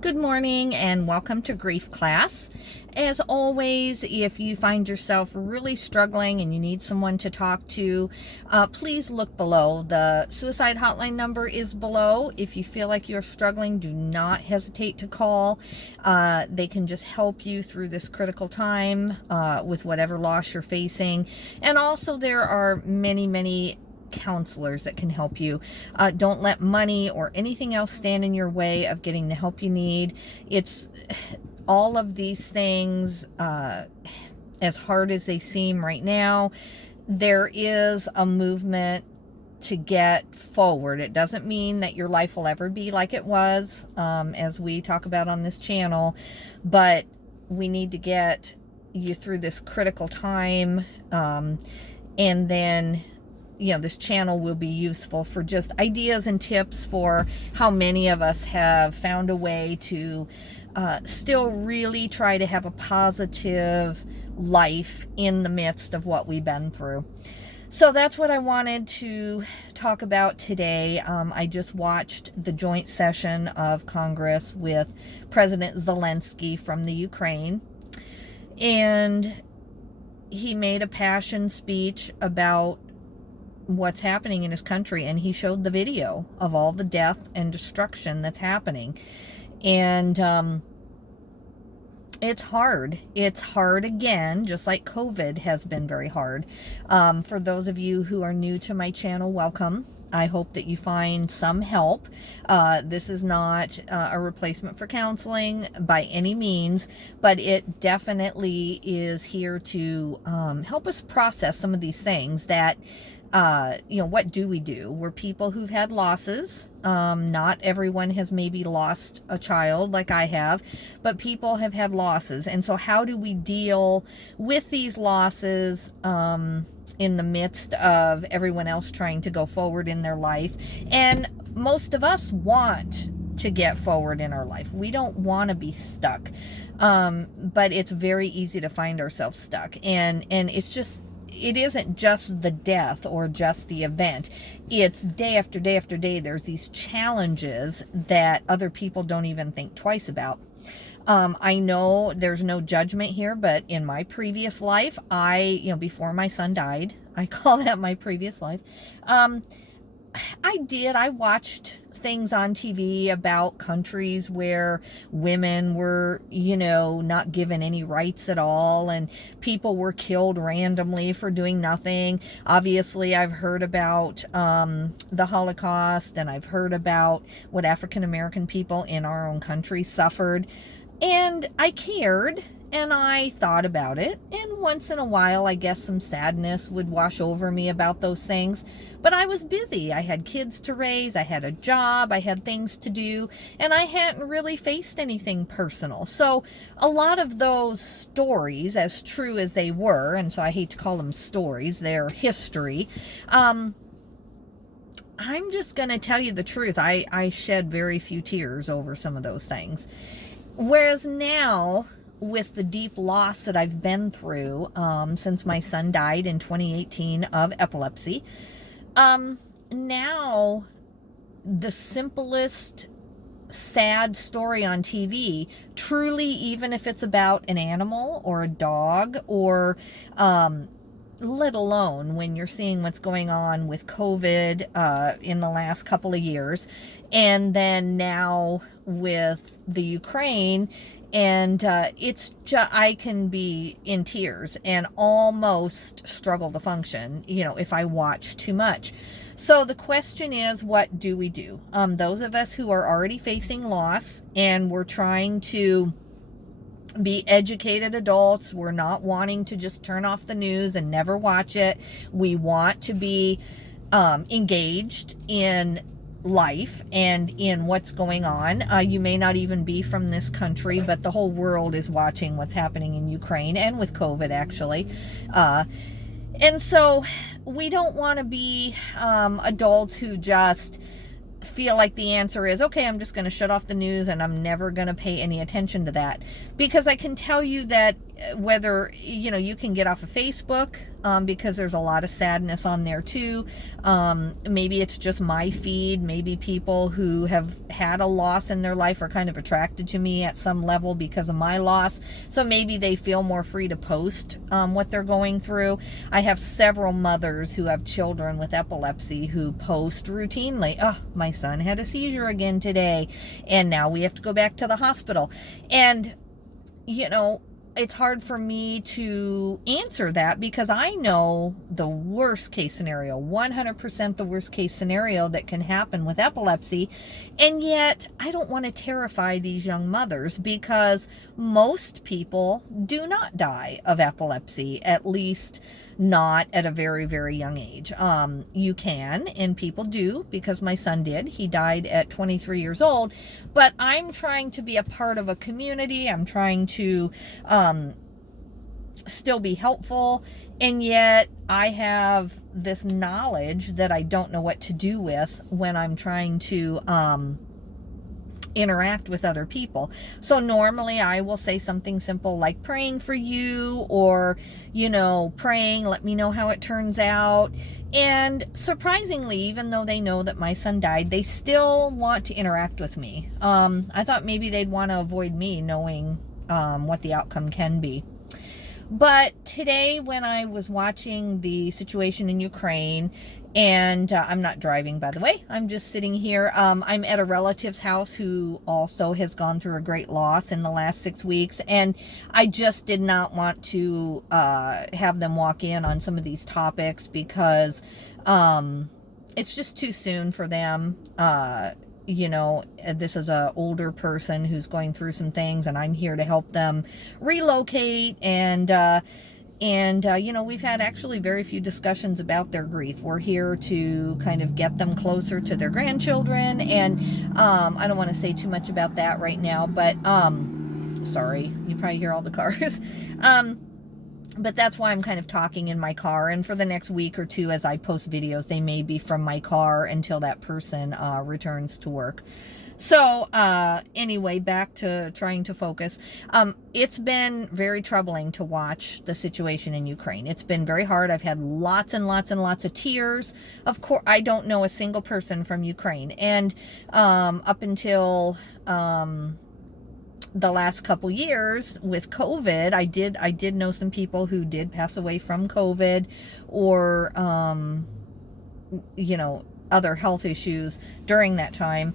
Good morning and welcome to Griefclass. As always, if you find yourself really struggling and you need someone to talk to, please look below. The suicide hotline number is below. If you feel like you're struggling, do not hesitate to call. They can just help you through this critical time with whatever loss you're facing. And also there are many counselors that can help you. Don't let money or anything else stand in your way of getting the help you need. It's all of these things, as hard as they seem right now, there is a movement to get forward. It doesn't mean that your life will ever be like it was, as we talk about on this channel, but we need to get you through this critical time, and then this channel will be useful for just ideas and tips for how many of us have found a way to still really try to have a positive life in the midst of what we've been through. So that's what I wanted to talk about today. I just watched the joint session of Congress with President Zelensky from the Ukraine, and he made a passion speech about what's happening in his country, and he showed the video of all the death and destruction that's happening. And it's hard. It's hard again, just like COVID has been very hard. For those of you who are new to my channel, welcome. I hope that you find some help. This is not a replacement for counseling by any means, but it definitely is here to help us process some of these things that what do we do? We're people who've had losses. Not everyone has maybe lost a child like I have, but people have had losses. And so how do we deal with these losses in the midst of everyone else trying to go forward in their life? And most of us want to get forward in our life. We don't want to be stuck. But it's very easy to find ourselves stuck. And it isn't just the death or just the event. It's day after day after day. There's these challenges that other people don't even think twice about. I know there's no judgment here, but in my previous life, before my son died, I call that my previous life. I watched things on TV about countries where women were, not given any rights at all, and people were killed randomly for doing nothing. Obviously, I've heard about the Holocaust, and I've heard about what African American people in our own country suffered, and I cared. And I thought about it, and once in a while, I guess some sadness would wash over me about those things. But I was busy. I had kids to raise, I had a job, I had things to do, and I hadn't really faced anything personal. So a lot of those stories, as true as they were, and so I hate to call them stories, they're history, I'm just going to tell you the truth. I shed very few tears over some of those things. Whereas now, with the deep loss that I've been through since my son died in 2018 of epilepsy, now the simplest sad story on TV, truly, even if it's about an animal or a dog, or let alone when you're seeing what's going on with COVID in the last couple of years, and then now with the Ukraine, and I can be in tears and almost struggle to function, if I watch too much. So the question is, what do we do? Those of us who are already facing loss, and we're trying to be educated adults, we're not wanting to just turn off the news and never watch it. We want to be engaged in life and in what's going on. You may not even be from this country, but the whole world is watching what's happening in Ukraine, and with COVID, actually. And so we don't want to be adults who just feel like the answer is, okay, I'm just going to shut off the news and I'm never going to pay any attention to that. Because I can tell you that whether, you know, you can get off of Facebook, because there's a lot of sadness on there too. Maybe it's just my feed. Maybe people who have had a loss in their life are kind of attracted to me at some level because of my loss. So maybe they feel more free to post what they're going through. I have several mothers who have children with epilepsy who post routinely, oh, my son had a seizure again today, and now we have to go back to the hospital. And, you know, it's hard for me to answer that because I know the worst case scenario, 100% the worst case scenario that can happen with epilepsy. And yet I don't want to terrify these young mothers because most people do not die of epilepsy, at least not at a very, very young age. You can, and people do, because my son did. He died at 23 years old, but I'm trying to be a part of a community. I'm trying to still be helpful, and yet I have this knowledge that I don't know what to do with when I'm trying to interact with other people. So normally I will say something simple like praying for you, or, you know, praying, let me know how it turns out. And surprisingly, even though they know that my son died, they still want to interact with me. I thought maybe they'd want to avoid me knowing what the outcome can be. But today when I was watching the situation in Ukraine, and I'm not driving, by the way, I'm just sitting here. I'm at a relative's house who also has gone through a great loss in the last 6 weeks, and I just did not want to have them walk in on some of these topics because it's just too soon for them. You know, this is an older person who's going through some things, and I'm here to help them relocate. And you know, we've had actually very few discussions about their grief. We're here to kind of get them closer to their grandchildren, and I don't want to say too much about that right now, but sorry, you probably hear all the cars. But that's why I'm kind of talking in my car, and for the next week or two as I post videos, they may be from my car until that person returns to work. So anyway, back to trying to focus. It's been very troubling to watch the situation in Ukraine. It's been very hard. I've had lots and lots and lots of tears. Of course, I don't know a single person from Ukraine, and up until the last couple years with COVID, I did know some people who did pass away from COVID, or you know, other health issues during that time.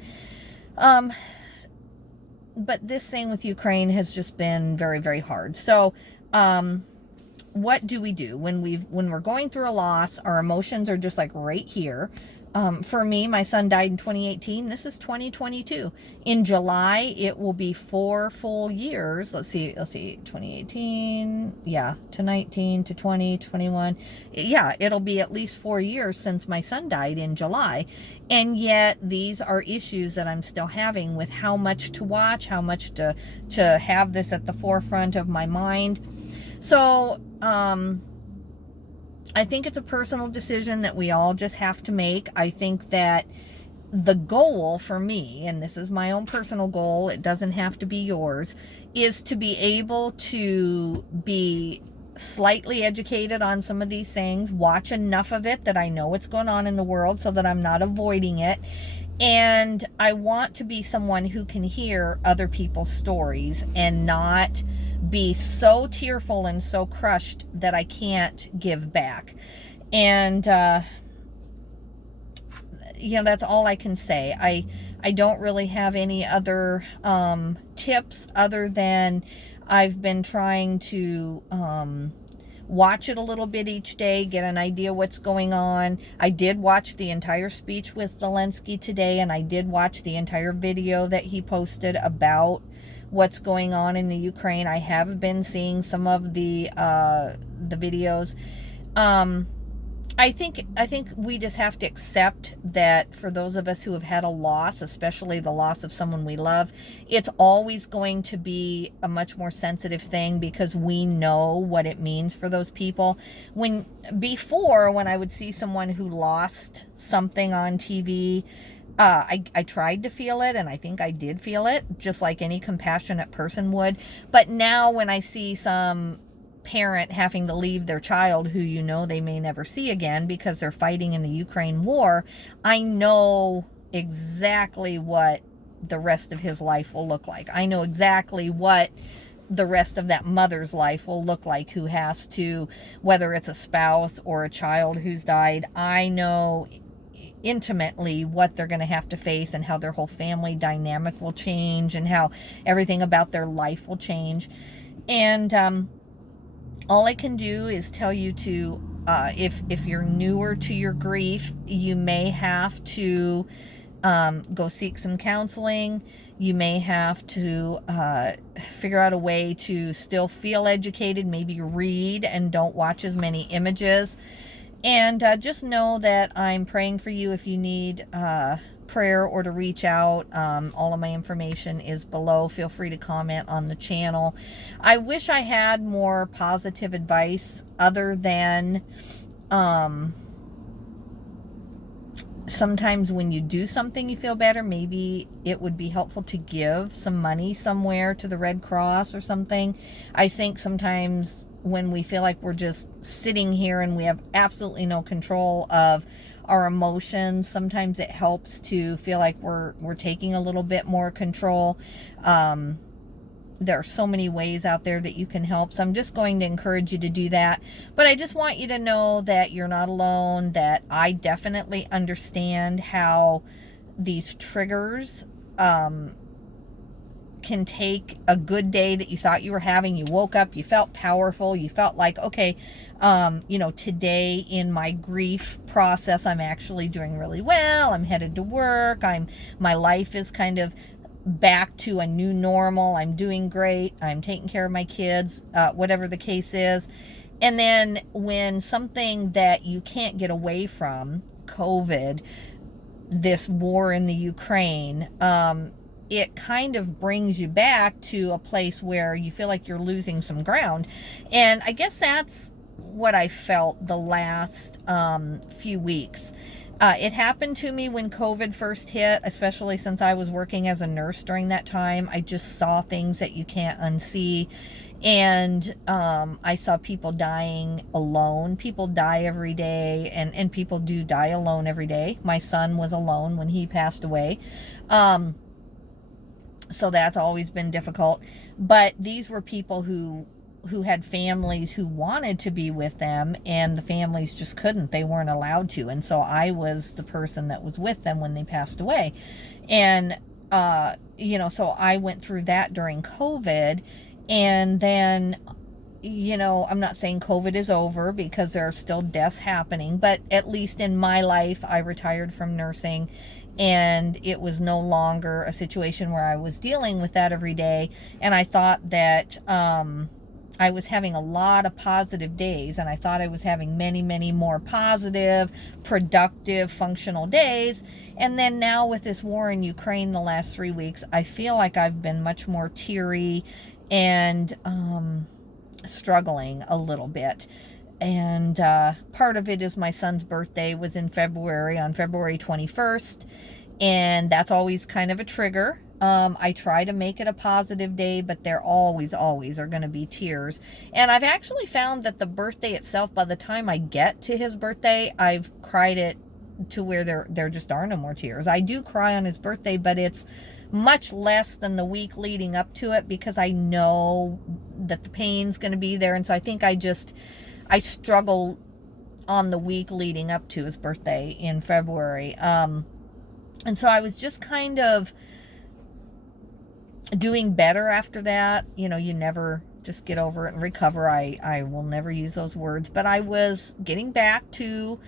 But this thing with Ukraine has just been very, very hard. So what do we do when we're going through a loss? Our emotions are just like right here. For me, my son died in 2018. This is 2022. In July, it will be 4 full years. Let's see, 2018, yeah, to 19, to 20, 21. Yeah, it'll be at least 4 years since my son died in July. And yet these are issues that I'm still having with how much to watch, how much to have this at the forefront of my mind. So, I think it's a personal decision that we all just have to make. I think that the goal for me, and this is my own personal goal, it doesn't have to be yours, is to be able to be slightly educated on some of these things, watch enough of it that I know what's going on in the world so that I'm not avoiding it. And I want to be someone who can hear other people's stories and not be so tearful and so crushed that I can't give back. And you know, that's all I can say. I don't really have any other tips other than I've been trying to watch it a little bit each day, get an idea what's going on. I did watch the entire speech with Zelensky today, and I did watch the entire video that he posted about what's going on in the Ukraine. I have been seeing some of the videos. I think we just have to accept that for those of us who have had a loss, especially the loss of someone we love, it's always going to be a much more sensitive thing because we know what it means for those people. Before, when I would see someone who lost something on TV, I tried to feel it, and I think I did feel it, just like any compassionate person would. But now when I see some parent having to leave their child who they may never see again because they're fighting in the Ukraine war, I know exactly what the rest of his life will look like. I know exactly what the rest of that mother's life will look like, who has to, whether it's a spouse or a child who's died. I know intimately what they're going to have to face, and how their whole family dynamic will change, and how everything about their life will change. And all I can do is tell you to, if you're newer to your grief, you may have to go seek some counseling. You may have to figure out a way to still feel educated, maybe read and don't watch as many images. And just know that I'm praying for you if you need prayer or to reach out. All of my information is below. Feel free to comment on the channel. I wish I had more positive advice other than sometimes when you do something you feel better, maybe it would be helpful to give some money somewhere to the Red Cross or something. I think sometimes when we feel like we're just sitting here and we have absolutely no control of our emotions, sometimes it helps to feel like we're taking a little bit more control. There are so many ways out there that you can help. So I'm just going to encourage you to do that. But I just want you to know that you're not alone, that I definitely understand how these triggers can take a good day that you thought you were having. You woke up, you felt powerful, you felt like, okay, today in my grief process, I'm actually doing really well. I'm headed to work. My life is kind of back to a new normal. I'm doing great. I'm taking care of my kids, whatever the case is. And then when something that you can't get away from, COVID, this war in the Ukraine, it kind of brings you back to a place where you feel like you're losing some ground. And I guess that's what I felt the last few weeks. It happened to me when COVID first hit, especially since I was working as a nurse during that time. I just saw things that you can't unsee. And I saw people dying alone. People die every day, and people do die alone every day. My son was alone when he passed away. So that's always been difficult. But these were people who had families who wanted to be with them, and the families just couldn't. They weren't allowed to. And so I was the person that was with them when they passed away. And, so I went through that during COVID. And then, I'm not saying COVID is over, because there are still deaths happening. But at least in my life, I retired from nursing, and it was no longer a situation where I was dealing with that every day. And I thought that I was having a lot of positive days, and I thought I was having many, many more positive, productive, functional days. And then now with this war in Ukraine the last 3 weeks, I feel like I've been much more teary and struggling a little bit. And part of it is my son's birthday was in February, on February 21st. And that's always kind of a trigger. I try to make it a positive day, but there always are going to be tears. And I've actually found that the birthday itself, by the time I get to his birthday, I've cried it to where there just are no more tears. I do cry on his birthday, but it's much less than the week leading up to it, because I know that the pain's going to be there. And so I think I struggle on the week leading up to his birthday in February. And so I was just kind of doing better after that. You never just get over it and recover. I will never use those words, but I was getting back to,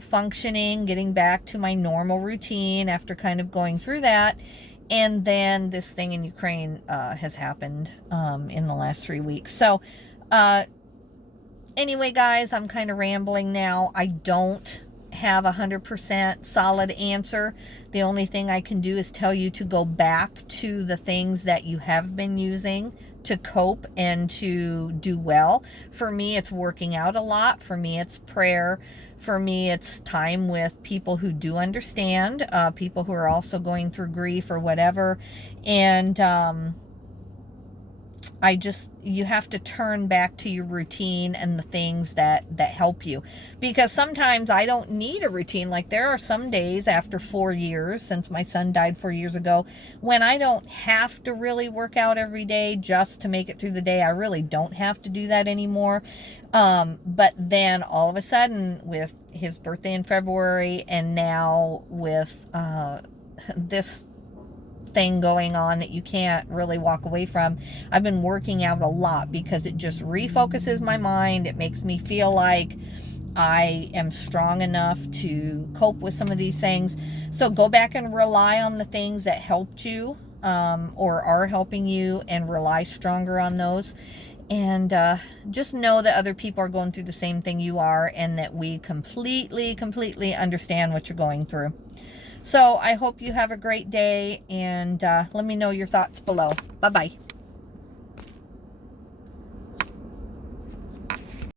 functioning, getting back to my normal routine after kind of going through that. And then this thing in Ukraine has happened in the last 3 weeks. So anyway, guys, I'm kind of rambling now. I don't have 100% solid answer. The only thing I can do is tell you to go back to the things that you have been using to cope and to do well. For me, it's working out a lot. For me, it's prayer. For me, it's time with people who do understand, people who are also going through grief or whatever. And you have to turn back to your routine and the things that help you, because sometimes I don't need a routine. Like, there are some days after 4 years, since my son died 4 years ago, when I don't have to really work out every day just to make it through the day. I really don't have to do that anymore. But then all of a sudden, with his birthday in February, and now with this thing going on that you can't really walk away from, I've been working out a lot, because it just refocuses my mind. It makes me feel like I am strong enough to cope with some of these things. So go back and rely on the things that helped you, or are helping you, and rely stronger on those. And just know that other people are going through the same thing you are, and that we completely understand what you're going through. So I hope you have a great day, and let me know your thoughts below. Bye-bye.